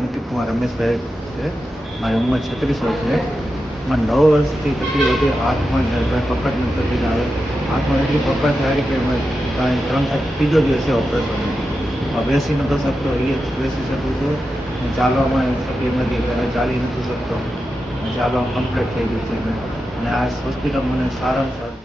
અંકિતકુમાર રમેશભાઈ છે. મારી ઉંમર 36 વર્ષ છે. મને 9 વર્ષથી તકલીફ હતી. હાથમાં પકડ ન થતી આવે. હાથમાં એટલી પકડ થાય કે મેં 3-4 દિવસે ઓપરેશન. બેસી નતો શકતો, એ બેસી શકું છું. ચાલવામાં તકલીફ નથી, ઘરે ચાલી નથી શકતો. ચાલવા કમ્પ્લીટ થઈ ગયું છે અને આ હોસ્પિટલ મને સારામાં સારું